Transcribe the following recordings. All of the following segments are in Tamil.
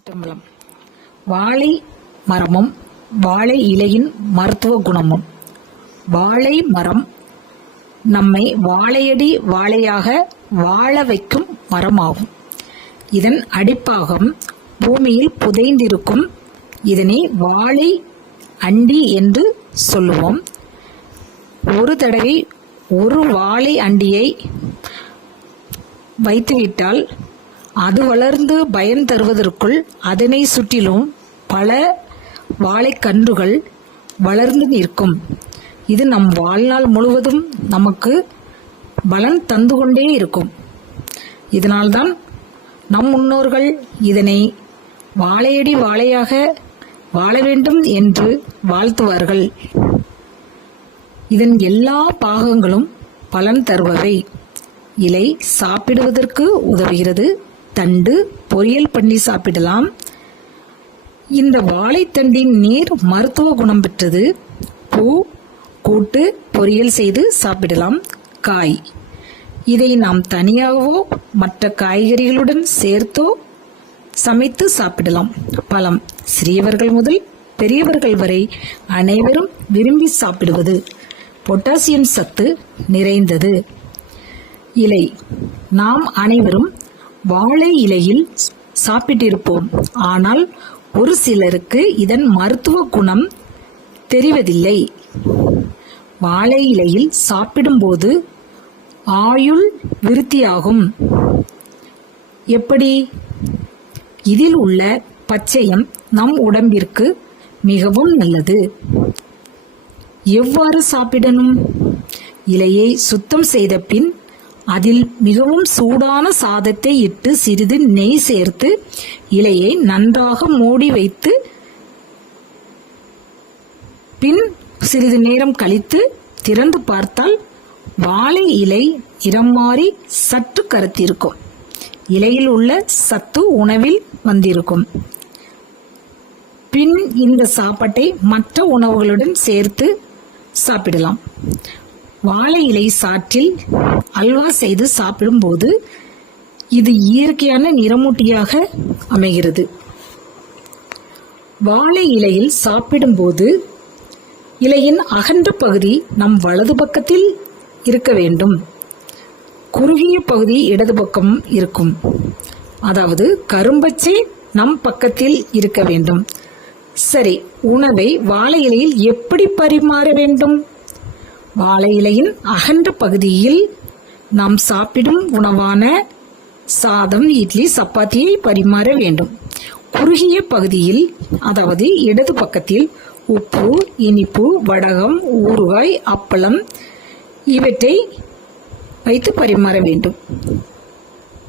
திருச்சிற்றம்பலம் வாழை மரமும் வாழை இலையின் மருத்துவ குணமும். வாழை மரம் நம்மை வாழையடி வாழையாக வாழ வைக்கும் மரமாகும். இதன் அடிப்பாகம் பூமியில் புதைந்திருக்கும். இதனை வாழை அண்டி என்று சொல்லுவோம். ஒரு தடவை ஒரு வாழை அண்டியை வைத்துவிட்டால் அது வளர்ந்து பயன் தருவதற்குள் அதனை சுற்றிலும் பல வாழைக்கன்றுகள் வளர்ந்து நிற்கும். இது நம் வாழ்நாள் முழுவதும் நமக்கு பலன் தந்து கொண்டே இருக்கும். இதனால்தான் நம் முன்னோர்கள் இதனை வாழையடி வாழையாக வாழ வேண்டும் என்று வாழ்த்துவார்கள். இதன் எல்லா பாகங்களும் பலன் தருபவை. இலை சாப்பிடுவதற்கு உதவுகிறது. தண்டு பொரியல் பண்ணி சாப்பிடலாம். இந்த வாழைத்தண்டின் நீர் மருத்துவ குணம் பெற்றது. பூ கூட்டு பொரியல் செய்து சாப்பிடலாம். காய். இதை நாம் தனியாகவோ மற்ற காய்கறிகளுடன் சேர்த்தோ சமைத்து சாப்பிடலாம். பழம் சிறியவர்கள் முதல் பெரியவர்கள் வரை அனைவரும் விரும்பி சாப்பிடுவது பொட்டாசியம் சத்து நிறைந்தது. இலை. நாம் அனைவரும் வாழை இலையில் சாப்பிட்டிருப்போம். ஆனால் ஒரு சிலருக்கு இதன் மருத்துவ குணம் தெரிவதில்லை. வாழை இலையில் சாப்பிடும்போது ஆயுள் விருத்தியாகும். எப்படி? இதில் உள்ள பச்சையம் நம் உடம்பிற்கு மிகவும் நல்லது. எவ்வாறு சாப்பிடணும்? இலையை சுத்தம் செய்த பின் அதில் மிகவும் சூடான சாதத்தை இட்டு சிறிது நெய் சேர்த்து இலையை நன்றாக மூடி வைத்து பின் சிறிது நேரம் கழித்து திறந்து பார்த்தால் வாழை இலை இரம் மாறி சற்று கருத்திருக்கும். இலையில் உள்ள சத்து உணவில் வந்திருக்கும். பின் இந்த சாப்பாட்டை மற்ற உணவுகளுடன் சேர்த்து சாப்பிடலாம். வாழை இலை சாற்றில் அல்வா செய்து சாப்பிடும்போது இது இயற்கையான நிறமூட்டியாக அமைகிறது. வாழை இலையில் சாப்பிடும்போது இலையின் அகன்ற பகுதி நம் வலது பக்கத்தில் இருக்க வேண்டும். குறுகிய பகுதி இடது பக்கம் இருக்கும். அதாவது கரும்பச்சை நம் பக்கத்தில் இருக்க வேண்டும். சரி உணவை வாழை இலையில் எப்படி பரிமாற வேண்டும்? வாழை இலையின் அகன்ற பகுதியில் நாம் சாப்பிடும் உணவான சாதம் இட்லி சப்பாத்தியை பரிமாற வேண்டும். குறுகிய பகுதியில் அதாவது இடது பக்கத்தில் உப்பு இனிப்பு வடகம் ஊறுகாய் அப்பளம் இவற்றை வைத்து பரிமாற வேண்டும்.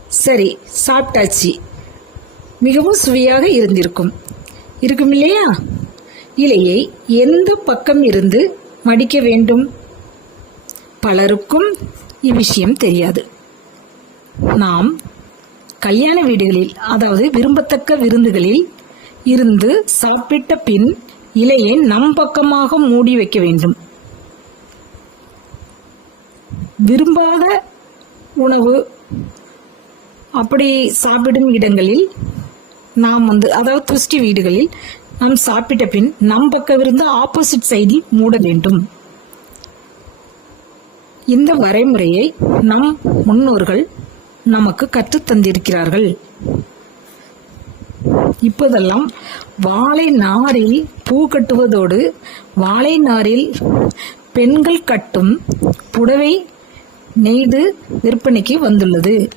சரி சாப்பிட்டாச்சு. மிகவும் சுவையாக இருந்திருக்கும். இருக்கும் இல்லையா இலையை எந்த பக்கம் இருந்து மடிக்க வேண்டும்? பலருக்கும் இவ்விஷயம் தெரியாது. நாம் கல்யாண வீடுகளில் அதாவது விரும்பத்தக்க விருந்துகளில் இருந்து சாப்பிட்ட பின் இலையை நம் பக்கமாக மூடி வைக்க வேண்டும். விரும்பாத உணவு அப்படி சாப்பிடும் இடங்களில் நாம் வந்து அதாவது துஷ்டி வீடுகளில் நாம் சாப்பிட்ட பின் நம் பக்கம் இருந்து ஆப்போசிட் சைடில் மூட வேண்டும். இந்த வரைமுறையை நம் முன்னோர்கள் நமக்கு கற்றுத் தந்திருக்கிறார்கள். இப்போதெல்லாம் வாழை நாரில் பூ கட்டுவதோடு வாழை நாரில் பெண்கள் கட்டும் புடவை நெய்து விற்பனைக்கு வந்துள்ளது.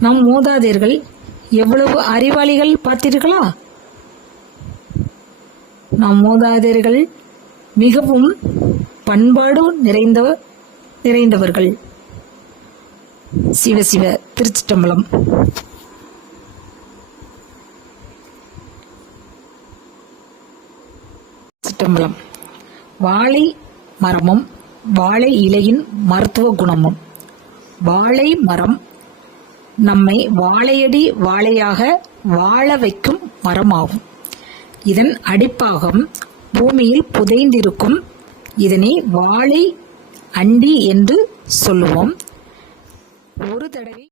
நம் மூதாதையர்கள் எவ்வளவு அறிவாளிகள் பார்த்தீர்களா? நம் மூதாதையர்கள் மிகவும் பண்பாடு நிறைந்த நிறைந்தவர்கள். சிவ சிவ திருச்சிட்டம்பலம் சிட்டம்பலம் வாழை மரமும் வாழை இலையின் மருத்துவ குணமும். வாழை மரம் நம்மை வாழையடி வாழையாக வாழ வைக்கும் மரமாகும். இதன் அடிப்பாகம் பூமியில் புதைந்திருக்கும் இதனை வாழை அண்டி என்று சொல்லுவோம். ஒரு தடவை